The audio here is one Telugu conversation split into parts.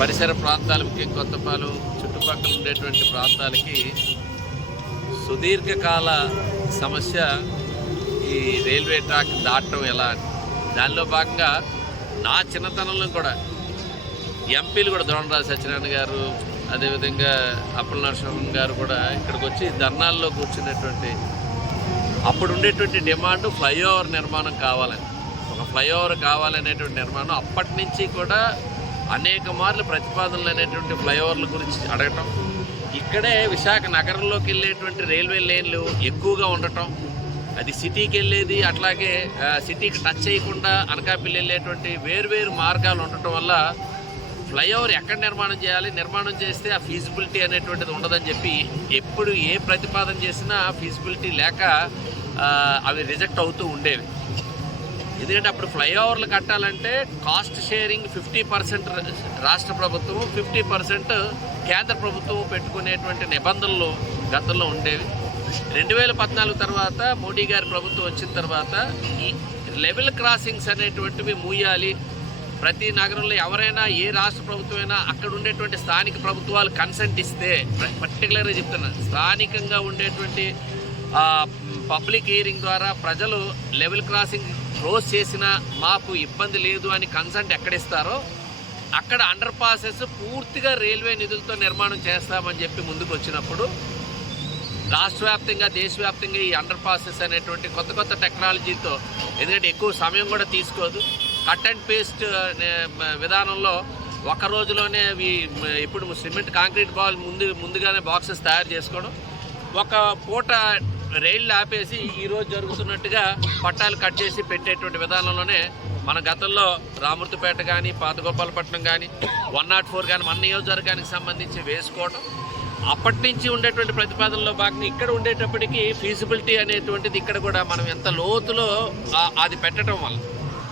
పరిసర ప్రాంతాలు ముఖ్యంగా కొత్తపాలు చుట్టుపక్కల ఉండేటువంటి ప్రాంతాలకి సుదీర్ఘకాల సమస్య ఈ రైల్వే ట్రాక్ దాటడం ఎలా అని. దానిలో భాగంగా నా చిన్నతనంలో కూడా ఎంపీలు కూడా ద్రోణరాజు సత్యనారాయణ గారు అదేవిధంగా అప్పల నరసింహన్ గారు కూడా ఇక్కడికి వచ్చి ధర్నాల్లో కూర్చున్నటువంటి అప్పుడు ఉండేటువంటి డిమాండ్ ఫ్లైఓవర్ నిర్మాణం కావాలని. ఒక ఫ్లైఓవర్ కావాలనేటువంటి నిర్మాణం అప్పటి నుంచి కూడా అనేక మార్లు ప్రతిపాదనలు అనేటువంటి ఫ్లైఓవర్ల గురించి అడగటం ఇక్కడే విశాఖ నగరంలోకి వెళ్ళేటువంటి రైల్వే లైన్లు ఎక్కువగా ఉండటం అది సిటీకి వెళ్ళేది అట్లాగే సిటీకి టచ్ చేయకుండా అనకాపల్లి వెళ్ళేటువంటి వేర్వేరు మార్గాలు ఉండటం వల్ల ఫ్లైఓవర్ ఎక్కడ నిర్మాణం చేయాలి నిర్మాణం చేస్తే ఆ ఫీజిబిలిటీ అనేటువంటిది ఉండదని చెప్పి ఎప్పుడు ఏ ప్రతిపాదన చేసినా ఫీజిబిలిటీ లేక అవి రిజెక్ట్ అవుతూ ఉండేవి. ఎందుకంటే అప్పుడు ఫ్లైఓవర్లు కట్టాలంటే కాస్ట్ షేరింగ్ ఫిఫ్టీ పర్సెంట్ రాష్ట్ర ప్రభుత్వం ఫిఫ్టీ పర్సెంట్ కేంద్ర ప్రభుత్వం పెట్టుకునేటువంటి నిబంధనలు గతంలో ఉండేవి. రెండు వేల పద్నాలుగు తర్వాత మోడీ గారి ప్రభుత్వం వచ్చిన తర్వాత ఈ లెవెల్ క్రాసింగ్స్ అనేటువంటివి మూయాలి. ప్రతి నగరంలో ఎవరైనా ఏ రాష్ట్ర ప్రభుత్వమైనా అక్కడ ఉండేటువంటి స్థానిక ప్రభుత్వాలు కన్సెంట్ ఇస్తే పర్టికులర్గా చెప్తున్నాను స్థానికంగా ఉండేటువంటి పబ్లిక్ హియరింగ్ ద్వారా ప్రజలు లెవెల్ క్రాసింగ్ క్లోజ్ చేసినా మాకు ఇబ్బంది లేదు అని కన్సంట్ ఎక్కడిస్తారో అక్కడ అండర్ పాసెస్ పూర్తిగా రైల్వే నిధులతో నిర్మాణం చేస్తామని చెప్పి ముందుకు వచ్చినప్పుడు రాష్ట్ర వ్యాప్తంగా దేశవ్యాప్తంగా ఈ అండర్ పాసెస్ అనేటువంటి కొత్త కొత్త టెక్నాలజీతో ఎందుకంటే ఎక్కువ సమయం కూడా తీసుకోదు. కట్ అండ్ పేస్ట్ విధానంలో ఒక రోజులోనే అవి ఇప్పుడు సిమెంట్ కాంక్రీట్ బాల్ ముందు ముందుగానే బాక్సెస్ తయారు చేసుకోవడం. ఒక పూట రైళ్ళు ఆపేసి ఈరోజు జరుగుతున్నట్టుగా పట్టాలు కట్ చేసి పెట్టేటువంటి విధానంలోనే మన గతంలో రామృతిపేట కానీ పాతగోపాలపట్నం కానీ వన్ నాట్ ఫోర్ కానీ మన నియోజకవర్గానికి సంబంధించి వేసుకోవడం అప్పటి నుంచి ఉండేటువంటి ప్రతిపాదనలో భాగంగా ఇక్కడ ఉండేటప్పటికీ ఫీజిబిలిటీ అనేటువంటిది ఇక్కడ కూడా మనం ఎంత లోతులో అది పెట్టడం వల్ల.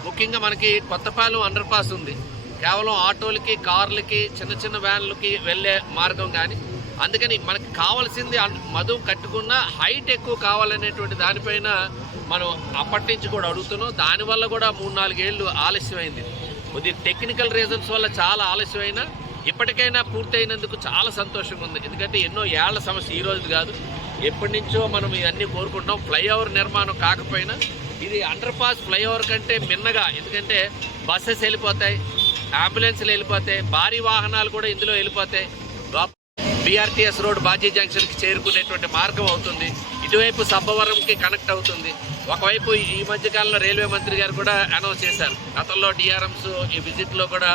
ముఖ్యంగా మనకి కొత్తపాలెం అండర్ పాస్ ఉంది. కేవలం ఆటోలకి కార్లకి చిన్న చిన్న వ్యాన్లకి వెళ్ళే మార్గం కానీ అందుకని మనకి కావాల్సింది అన్- మధు కట్టుకున్న హైట్ ఎక్కువ కావాలనేటువంటి దానిపైన మనం అప్పటి నుంచి కూడా అడుగుతున్నాం. దానివల్ల కూడా మూడు నాలుగేళ్ళు ఆలస్యమైంది. కొద్ది టెక్నికల్ రీజన్స్ వల్ల చాలా ఆలస్యమైనా ఇప్పటికైనా పూర్తయినందుకు చాలా సంతోషంగా ఉంది. ఎందుకంటే ఎన్నో ఏళ్ళ సమస్య ఈ రోజు కాదు. ఎప్పటి నుంచో మనం ఇవన్నీ కోరుకుంటాం ఫ్లైఓవర్ నిర్మాణం కాకపోయినా ఇది అండర్ పాస్ ఫ్లైఓవర్ కంటే మిన్నగా. ఎందుకంటే బస్సెస్ వెళ్ళిపోతాయి అంబులెన్స్లు వెళ్ళిపోతాయి భారీ వాహనాలు కూడా ఇందులో వెళ్ళిపోతాయి. బీఆర్టీఎస్ రోడ్ బాజీ జంక్షన్కి చేరుకునేటువంటి మార్గం అవుతుంది. ఇటువైపు సబ్బవరంకి కనెక్ట్ అవుతుంది. ఒకవైపు ఈ మధ్యకాలంలో రైల్వే మంత్రి గారు కూడా అనౌన్స్ చేశారు. గతంలో డిఆర్ఎంస్ ఈ విజిట్లో కూడా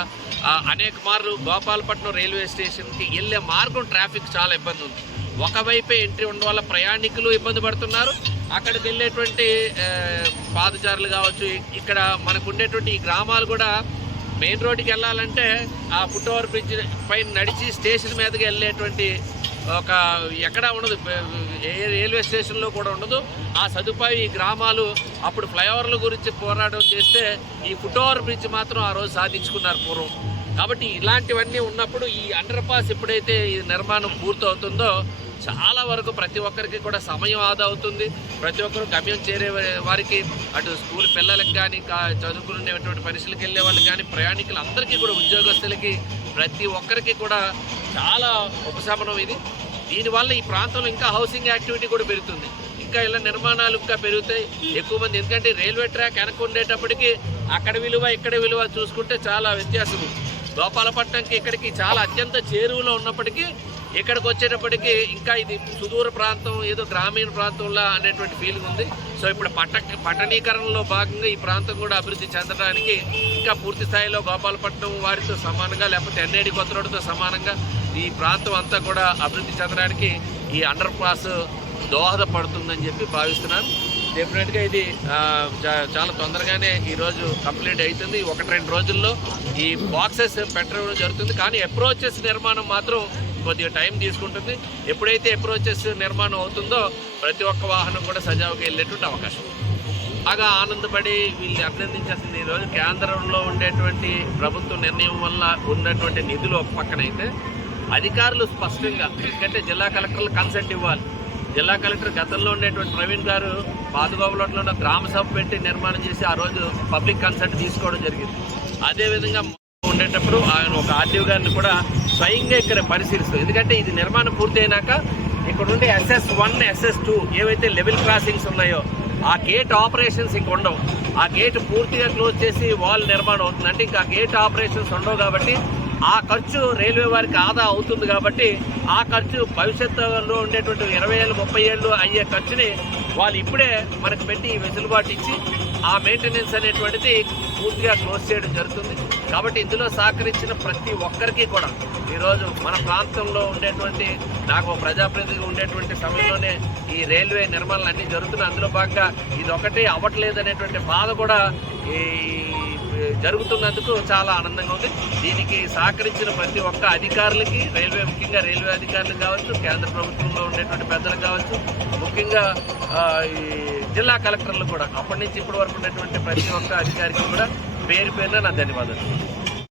అనేక మార్లు గోపాలపట్నం రైల్వే స్టేషన్కి వెళ్ళే మార్గం ట్రాఫిక్ చాలా ఇబ్బంది ఉంది. ఒకవైపే ఎంట్రీ ఉండడం వల్ల ప్రయాణికులు ఇబ్బంది పడుతున్నారు. అక్కడికి వెళ్ళేటువంటి పాదచారులు కావచ్చు ఇక్కడ మనకు ఉండేటువంటి ఈ గ్రామాలు కూడా మెయిన్ రోడ్డుకి వెళ్ళాలంటే ఆ ఫుట్ ఓవర్ బ్రిడ్జ్ పైన నడిచి స్టేషన్ మీదకి వెళ్ళేటువంటి ఒక ఎక్కడా ఉండదు. ఏ రైల్వే స్టేషన్లో కూడా ఉండదు. ఆ సదుపాయం ఈ గ్రామాలు అప్పుడు ఫ్లైఓవర్ల గురించి పోరాటం చేస్తే ఈ ఫుట్ ఓవర్ బ్రిడ్జ్ మాత్రం ఆ రోజు సాధించుకున్నారు పూర్వం. కాబట్టి ఇలాంటివన్నీ ఉన్నప్పుడు ఈ అండర్ పాస్ ఎప్పుడైతే ఈ నిర్మాణం పూర్తవుతుందో చాలా వరకు ప్రతి ఒక్కరికి కూడా సమయం ఆదా అవుతుంది. ప్రతి ఒక్కరు గమ్యం చేరే వారికి అటు స్కూల్ పిల్లలకు కానీ చదువుకునేటువంటి పరిస్థితులకు వెళ్ళే వాళ్ళకి కానీ ప్రయాణికులు అందరికీ కూడా ఉద్యోగస్తులకి ప్రతి ఒక్కరికి కూడా చాలా ఉపశమనం ఇది. దీనివల్ల ఈ ప్రాంతంలో ఇంకా హౌసింగ్ యాక్టివిటీ కూడా పెరుగుతుంది. ఇంకా ఇలా నిర్మాణాలు ఇంకా పెరుగుతాయి. ఎక్కువ మంది ఎందుకంటే రైల్వే ట్రాక్ వెనక ఉండేటప్పటికి అక్కడ విలువ ఇక్కడ విలువ చూసుకుంటే చాలా వ్యత్యాసం ఉంది. గోపాలపట్నంకి ఇక్కడికి చాలా అత్యంత చేరువలో ఉన్నప్పటికీ ఇక్కడికి వచ్చేటప్పటికి ఇంకా ఇది సుదూర ప్రాంతం ఏదో గ్రామీణ ప్రాంతంలో అనేటువంటి ఫీలింగ్ ఉంది. సో ఇప్పుడు పట్ట పట్టణీకరణలో భాగంగా ఈ ప్రాంతం కూడా అభివృద్ధి చెందడానికి ఇంకా పూర్తి స్థాయిలో గోపాలపట్నం వారితో సమానంగా లేకపోతే ఎన్ఐడి కొత్త రోడ్డుతో సమానంగా ఈ ప్రాంతం అంతా కూడా అభివృద్ధి చెందడానికి ఈ అండర్ పాస్ దోహదపడుతుందని చెప్పి భావిస్తున్నాను. డెఫినెట్గా ఇది చాలా తొందరగానే ఈరోజు కంప్లీట్ అవుతుంది ఒకటి రెండు రోజుల్లో ఈ బాక్సెస్ పెట్టడం జరుగుతుంది. కానీ అప్రోచెస్ నిర్మాణం మాత్రం కొద్దిగా టైం తీసుకుంటుంది. ఎప్పుడైతే అప్రోచెస్ నిర్మాణం అవుతుందో ప్రతి ఒక్క వాహనం కూడా సజావుగా వెళ్ళేటువంటి అవకాశం బాగా ఆనందపడి వీళ్ళని అభినందించాల్సింది ఈరోజు కేంద్రంలో ఉండేటువంటి ప్రభుత్వ నిర్ణయం వల్ల ఉన్నటువంటి నిధులు ఒక పక్కనైతే అధికారులు స్పష్టంగా ఎందుకంటే జిల్లా కలెక్టర్లు కన్సల్ట్ ఇవ్వాలి. జిల్లా కలెక్టర్ గతంలో ఉండేటువంటి ప్రవీణ్ గారు పాతగోపలోట్లో ఉన్న గ్రామ సభ పెట్టి నిర్మాణం చేసి ఆ రోజు పబ్లిక్ కన్సల్ట్ తీసుకోవడం జరిగింది. అదేవిధంగా ఉండేటప్పుడు ఆయన ఒక ఆర్టీఓ గారిని కూడా స్వయంగా ఇక్కడ పరిశీలిస్తూ ఎందుకంటే ఇది నిర్మాణం పూర్తయినాక ఇక్కడ ఉండే ఎస్ఎస్ వన్ ఎస్ఎస్ టూ ఏవైతే లెవెల్ క్రాసింగ్స్ ఉన్నాయో ఆ గేట్ ఆపరేషన్స్ ఇంక ఉండవు. ఆ గేట్ పూర్తిగా క్లోజ్ చేసి వాల్ నిర్మాణం అవుతుంది అంటే ఇంకా గేట్ ఆపరేషన్స్ ఉండవు కాబట్టి ఆ ఖర్చు రైల్వే వారికి ఆదా అవుతుంది కాబట్టి ఆ ఖర్చు భవిష్యత్తులో ఉండేటువంటి ఇరవై ఏళ్ళు ముప్పై ఏళ్ళు అయ్యే ఖర్చుని వాళ్ళు ఇప్పుడే మనకు పెట్టి వెసులుబాటు ఇచ్చి ఆ మెయింటెనెన్స్ అనేటువంటిది పూర్తిగా క్లోజ్ చేయడం జరుగుతుంది. కాబట్టి ఇందులో సహకరించిన ప్రతి ఒక్కరికి కూడా ఈరోజు మన ప్రాంతంలో ఉండేటువంటి నాకు ప్రజాప్రతినిధిగా ఉండేటువంటి సమయంలోనే ఈ రైల్వే నిర్మాణాలు అన్నీ జరుగుతున్నాయి. అందులో భాగంగా ఇది ఒకటి అవ్వట్లేదు అనేటువంటి బాధ కూడా ఈ జరుగుతున్నందుకు చాలా ఆనందంగా ఉంది. దీనికి సహకరించిన ప్రతి ఒక్క అధికారులకి రైల్వే ముఖ్యంగా రైల్వే అధికారులు కావచ్చు కేంద్ర ప్రభుత్వంలో ఉండేటువంటి పెద్దలు కావచ్చు ముఖ్యంగా ఈ జిల్లా కలెక్టర్లు కూడా అప్పటి నుంచి ఇప్పటి వరకు ఉన్నటువంటి ప్రతి ఒక్క అధికారికి కూడా పేరు పేరున నా ధన్యవాదాలు.